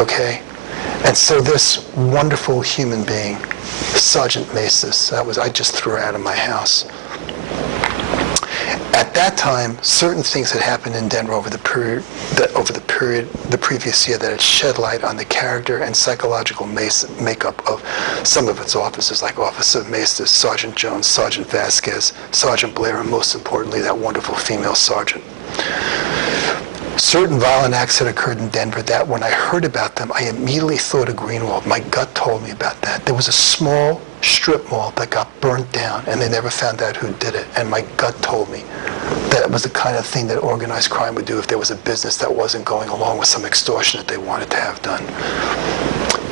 Okay? And so this wonderful human being, Sergeant Macis, I just threw her out of my house. At that time, certain things had happened in Denver over the previous year that had shed light on the character and psychological makeup of some of its officers, like Officer Macis, Sergeant Jones, Sergeant Vasquez, Sergeant Blair, and most importantly, that wonderful female sergeant. Certain violent acts had occurred in Denver that when I heard about them, I immediately thought of Greenwald. My gut told me about that. There was a small strip mall that got burnt down, and they never found out who did it. And my gut told me that it was the kind of thing that organized crime would do if there was a business that wasn't going along with some extortion that they wanted to have done.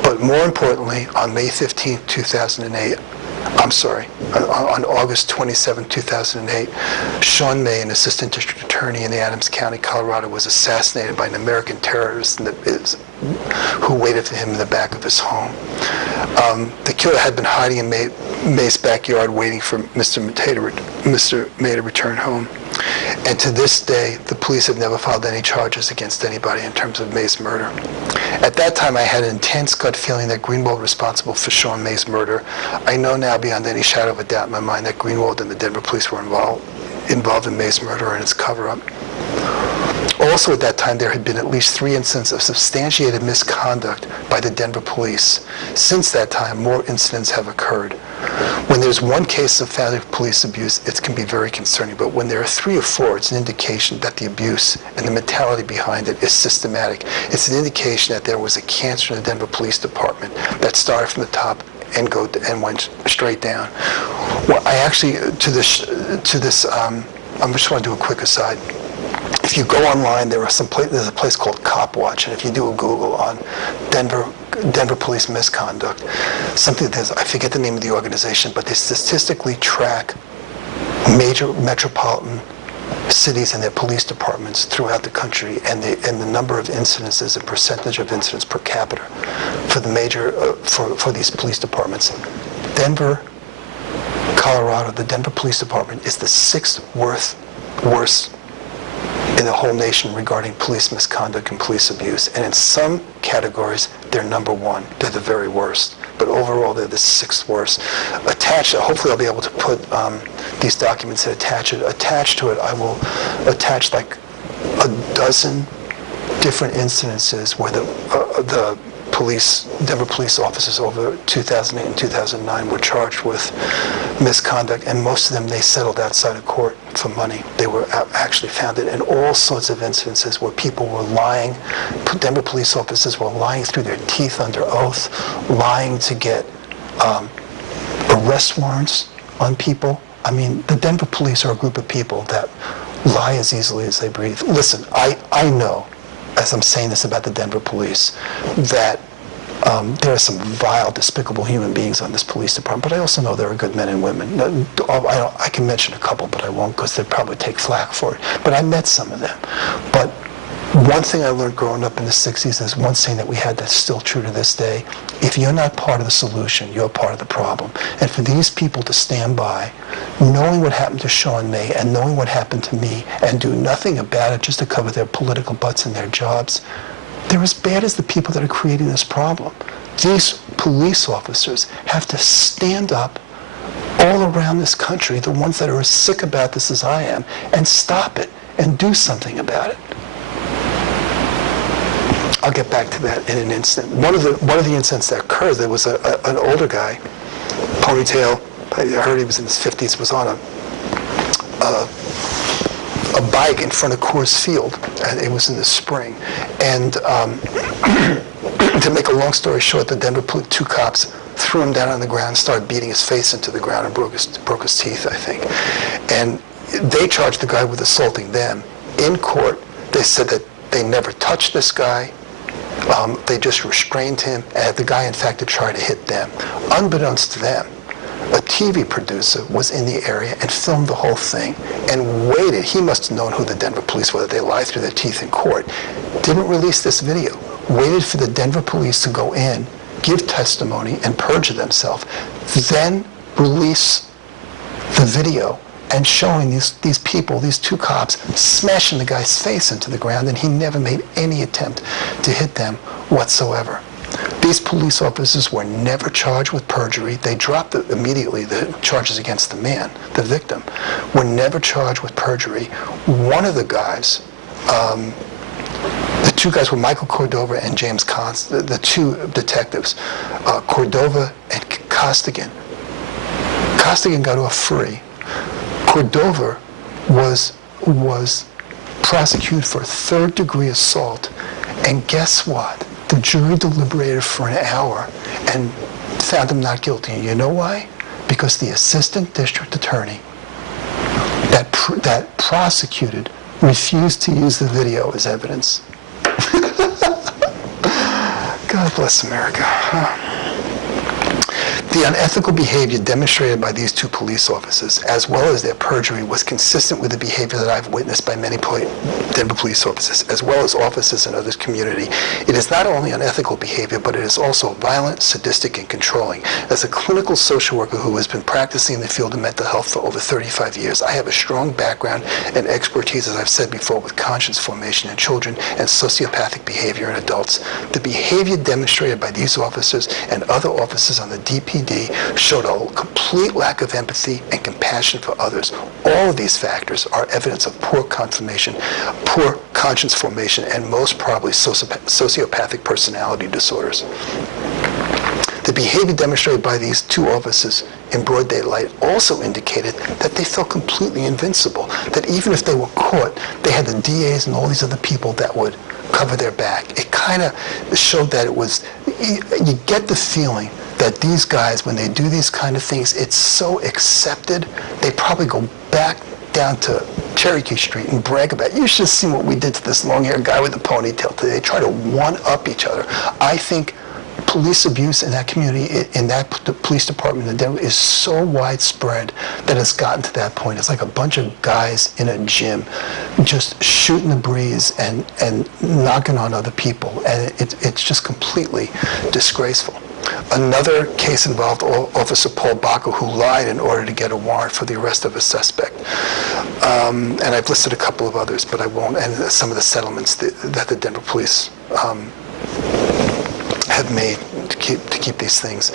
But more importantly, on May 15, 2008, on August 27, 2008, Sean May, an assistant district attorney in the Adams County, Colorado, was assassinated by an American terrorist who waited for him in the back of his home. The killer had been hiding in May's backyard waiting for Mr. May to return home. And to this day, the police have never filed any charges against anybody in terms of May's murder. At that time, I had an intense gut feeling that Greenwald was responsible for Sean May's murder. I know now beyond any shadow of a doubt in my mind that Greenwald and the Denver police were involved in May's murder and its cover-up. Also at that time, there had been at least 3 incidents of substantiated misconduct by the Denver police. Since that time, more incidents have occurred. When there's one case of found police abuse, it can be very concerning. But when there are 3 or 4, it's an indication that the abuse and the mentality behind it is systematic. It's an indication that there was a cancer in the Denver Police Department that started from the top and went straight down. Well, I actually, I just want to do a quick aside. If you go online, there's a place called Cop Watch, and if you do a Google on Denver police misconduct, I forget the name of the organization, but they statistically track major metropolitan cities and their police departments throughout the country, and the number of incidences and percentage of incidents per capita for the major for these police departments. Denver, Colorado, the Denver Police Department is the 6th worst in the whole nation regarding police misconduct and police abuse. And in some categories, they're number 1. They're the very worst. But overall, they're the 6th worst. Attached, hopefully I'll be able to put these documents that attach it. Attached to it, I will attach like a dozen different incidences where the Denver police officers over 2008 and 2009 were charged with misconduct, and most of them, they settled outside of court for money. They were actually found in all sorts of incidences where people were lying. Denver police officers were lying through their teeth under oath, lying to get arrest warrants on people. I mean, the Denver police are a group of people that lie as easily as they breathe. Listen, I know, as I'm saying this about the Denver police, that there are some vile, despicable human beings on this police department, but I also know there are good men and women. I can mention a couple, but I won't because they'd probably take flack for it. But I met some of them. But one thing I learned growing up in the 60s is one saying that we had that's still true to this day. If you're not part of the solution, you're part of the problem. And for these people to stand by, knowing what happened to Sean May and knowing what happened to me and do nothing about it just to cover their political butts and their jobs, they're as bad as the people that are creating this problem. These police officers have to stand up all around this country, the ones that are as sick about this as I am, and stop it and do something about it. I'll get back to that in an instant. One of the incidents that occurred, there was an older guy, ponytail, I heard he was in his 50s, was on a bike in front of Coors Field, and it was in the spring. And to make a long story short, the Denver 2 cops threw him down on the ground, started beating his face into the ground, and broke his teeth, I think. And they charged the guy with assaulting them. In court, they said that they never touched this guy. They just restrained him, and the guy, in fact, had tried to hit them. Unbeknownst to them, a TV producer was in the area and filmed the whole thing and waited. He must have known who the Denver police were, that they lied through their teeth in court. Didn't release this video. Waited for the Denver police to go in, give testimony, and perjure themselves. Then release the video and showing these people, these 2 cops, smashing the guy's face into the ground, and he never made any attempt to hit them whatsoever. These police officers were never charged with perjury. They dropped immediately the charges against the man, the victim, were never charged with perjury. One of the guys, the two guys were Michael Cordova and James Costigan, the two detectives, Cordova and Costigan. Costigan got off free. Cordova was prosecuted for third-degree assault, and guess what? The jury deliberated for an hour and found him not guilty. And you know why? Because the assistant district attorney that prosecuted refused to use the video as evidence. God bless America. The unethical behavior demonstrated by these two police officers, as well as their perjury, was consistent with the behavior that I've witnessed by many Denver police officers, as well as officers in others' community. It is not only unethical behavior, but it is also violent, sadistic, and controlling. As a clinical social worker who has been practicing in the field of mental health for over 35 years, I have a strong background and expertise, as I've said before, with conscience formation in children and sociopathic behavior in adults. The behavior demonstrated by these officers and other officers on the DPD showed a complete lack of empathy and compassion for others. All of these factors are evidence of poor conscience formation, and most probably sociopathic personality disorders. The behavior demonstrated by these two officers in broad daylight also indicated that they felt completely invincible, that even if they were caught, they had the DAs and all these other people that would cover their back. It kind of showed that it was, you get the feeling that these guys, when they do these kind of things, it's so accepted, they probably go back down to Cherokee Street and brag about, you should see what we did to this long-haired guy with the ponytail today. They try to one-up each other. I think police abuse in that community, in that police department in Denver, is so widespread that it's gotten to that point. It's like a bunch of guys in a gym just shooting the breeze and knocking on other people, and it's just completely disgraceful. Another case involved Officer Paul Baca, who lied in order to get a warrant for the arrest of a suspect. And I've listed a couple of others, but I won't, and some of the settlements that the Denver police have made to keep these things.